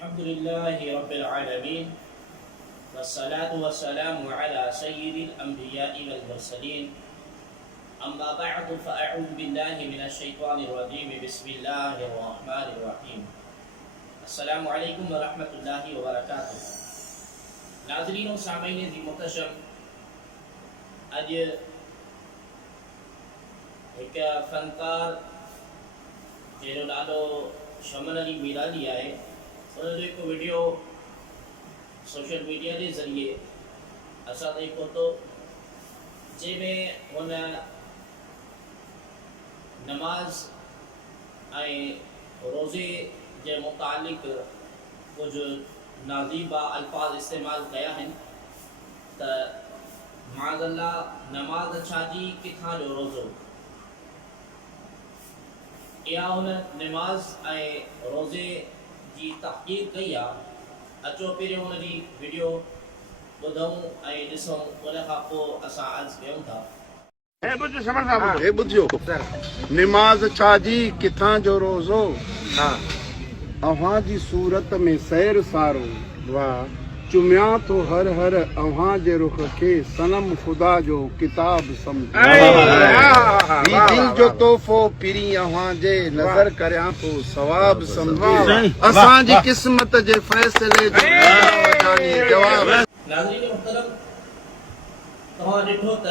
अल्हम्दुलिल्लाहि रब्बिल आलमीन वस्सलातु वस्सलामु अला सय्यिदिल अंबिया'i वल मुरसलीन अम्मा बअदु फ़अऊज़ु बिल्लाहि मिनश शैतानिर रजीम बिस्मिल्लाहिर रहमानिर रहीम। अस्सलामु अलैकुम व रहमतुल्लाहि व बरकातुहू। नाज़रीन व सामीईन जी मुहतरम, अज एक फनकार जंहिंजो नालो शमन अली मीरानी आहे, उन्हनि जो हिकु वीडियो सोशल मीडिया के ज़रिए असां ताईं पहुतो, जंहिंमें हुन नमाज ऐं रोज़े जे मुतालिक़ कुछ नाज़ीबा अल्फाज इस्तेमाल कया आहिनि त माज़अल्लाह नमाज छा जी किथां जो रोज़ो, या हुन नमाज ऐं रोज़े जी तहक़ीक़ कई आहे। अचो पहिरियों हुन जी वीडियो ॿुधूं ऐं ॾिसूं, उन खां पोइ असां अर्ज़ कयूं था। हे बुझो नमाज छा जी किथां जो रोज़ो, अव्हां जी सूरत में सैर सारो, वाह चुमिया तो हर हर अव्हां जे रुख के सनम खुदा जो किताब समझो, दिल जो तोहफ़ो पिरी अव्हां जे नज़र करयां तो सवाब समझो, असां जी किस्मत जे फैसले जो जवाब। नाज़रीन मुहतरम, तव्हां ॾिठो त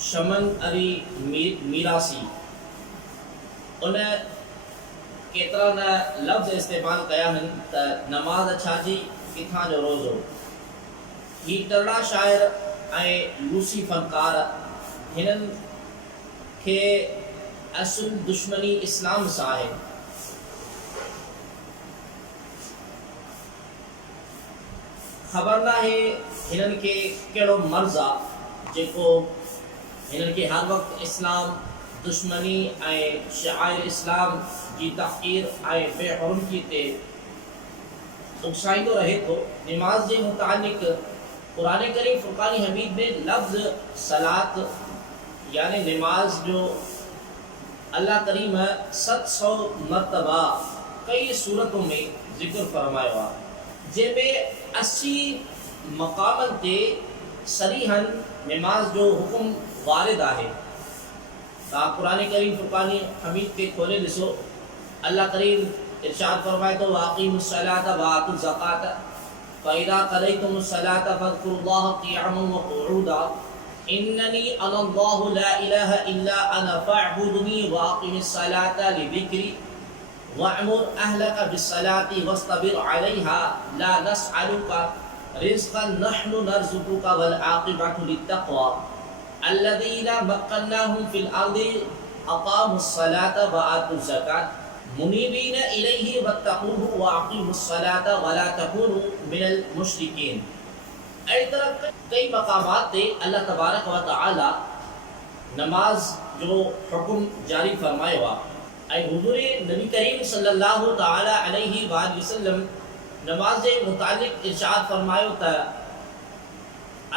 शमन अली मीरासी उन केतिरा न लफ़्ज़ इस्तेमाल कया आहिनि त नमाज छा जी किथां जो रोज़ो। ही तगड़ा शाइर ऐं लूसी फनकार हिननि खे असुल दुश्मनी इस्लाम सां आहे। ख़बर नाहे हिननि खे कहिड़ो मर्ज़ आहे जेको हिननि खे हर वक़्तु इस्लाम दुश्मनी ऐं शाइर इस्लाम जी तहक़ीर ऐं बेहुरमती ते उकसाईंदो रहे थो। नमाज जे मुतालिक़ क़ुरान करीम फ़ुरक़ान हमीद में लफ़्ज़ सलात यानी नमाज जो अल्लाह करीम 700 मरतबा कई सूरतों में ज़िक्र फरमायो आहे, जंहिंमें 80 मक़ामनि ते सरीहन नमाज जो हुकुम वारिद आहे। तव्हां क़ुरान करीम फ़ुरक़ान हमीद के खोले ॾिसो, अल्लाह करीम इरशाद फरमाए थो वाक़ीमुस्सलात व आतुज़ ज़कात फ़इज़ा क़ज़यतुमुस्सलात फ़ज़कुरुल्लाह क़ियामन व क़ुऊदा इन्ननी अनल्लाहु ला इलाहा इल्ला अना फ़अबुदनी व अक़िमिस्सलात लिज़िक्री वअमुर अहलक बिस्सलाति वस्तबिर अलैहा ला नस्अलुका रिज़्क़न नहनु नर्ज़ुकुका वल आक़िबतु लित्तक़वा अल्लज़ीना मक्कन्नाहुम फिल अर्दि अक़ामुस्सलात व आतुज़ ज़कात मुनीबीना इलैहि वत्तक़ूहु व अक़ीमुस्सलात व ला तकूनु मिनल मुश्रिकीन। ऐं तरह कई मक़ामात ते अल्लाह तबारक व तआला नमाज जो हुकुम जारी फरमायो आहे। ऐं हुज़ूर नबी करीम सल्लल्लाहु तआला अलैहि वसल्लम नमाज जे मुतालिक़ इरशाद फरमायो त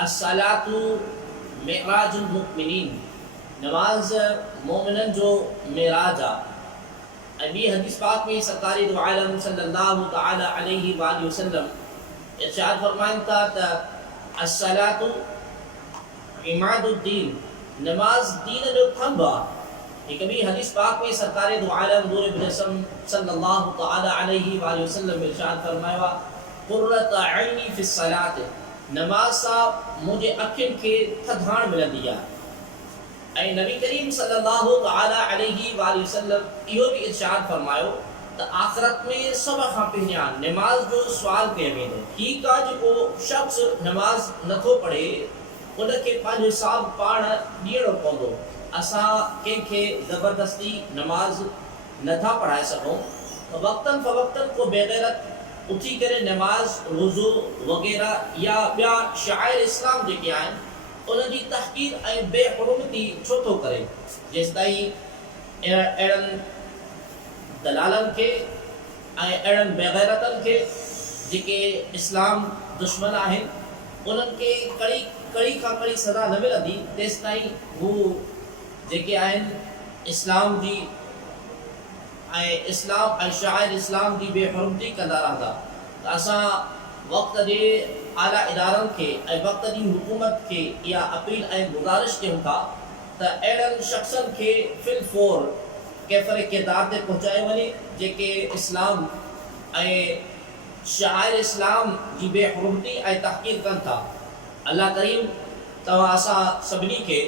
अस्सलातु मिअराजुल मुमिनीन, नमाज मोमिनन जो मेराज आहे। ऐं ॿी हदीस पाक में सरकारी दो आलम सल्लल्लाहु तआला अलैहि वसल्लम इरशाद फरमाइनि था त अस्सलातु इमादुद्दीन, नमाज दीन जो थंब आहे। हिकु ॿी हदीस पाक में सरकारी दो आलम नूर इब्न सल्लल्लाहु तआला अलैहि वसल्लम इरशाद फरमायो आहे क़ुर्रतु ऐनी फ़िस्सलात, नमाज सां मुंहिंजे अखियुनि खे थधाण मिलंदी आहे। ऐं नबी करीम सल्लल्लाहु तआला अलैहि वसल्लम इहो बि इरशाद फरमायो त आख़िरत में सभ खां पहिरियां नमाज जो सुवाल कयो वेंदो। ठीकु आहे, जेको शख़्स नमाज नथो पढ़े उनखे पंहिंजो हिसाब पाण ॾियणो पवंदो। असां कंहिंखे ज़बरदस्ती नमाज नथा पढ़ाए सघूं। वक़्तन फ़वक़्तन को बेग़ैरत उथी करे नमाज रोज़ो वग़ैरह या ॿिया शाइर इस्लाम जेके आहिनि उनजी तहक़ीर ऐं बेहुरमती छो थो करे। जेसिताईं अहिड़नि दलालनि खे ऐं अहिड़नि बेग़ैरतनि खे जेके इस्लाम दुश्मन आहिनि उन्हनि खे कड़ी खां कड़ी सज़ा न मिलंदी, तेसिताईं हू जेके आहिनि इस्लाम जी ऐं इस्लाम ऐं शाइर इस्लाम जी बेहरमती कंदा रहंदा त असां वक़्त जे आला इदारनि खे ऐं वक़्त जी हुकूमत खे इहा अपील ऐं गुज़ारिश कयूं था त अहिड़नि शख़्सनि खे फिल फोर कैफ़र किरदार ते पहुचाए वञे जेके इस्लाम ऐं शाइर इस्लाम जी बेहरमती ऐं तहक़ीर कनि था। अल्लाह करीम तव्हां असां सभिनी खे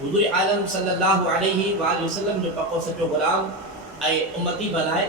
हुज़ूर आलम सल्लल्लाहु अलैहि वसल्लम जो पको सचो ग़ुलाम ऐं उम्मती बनाए।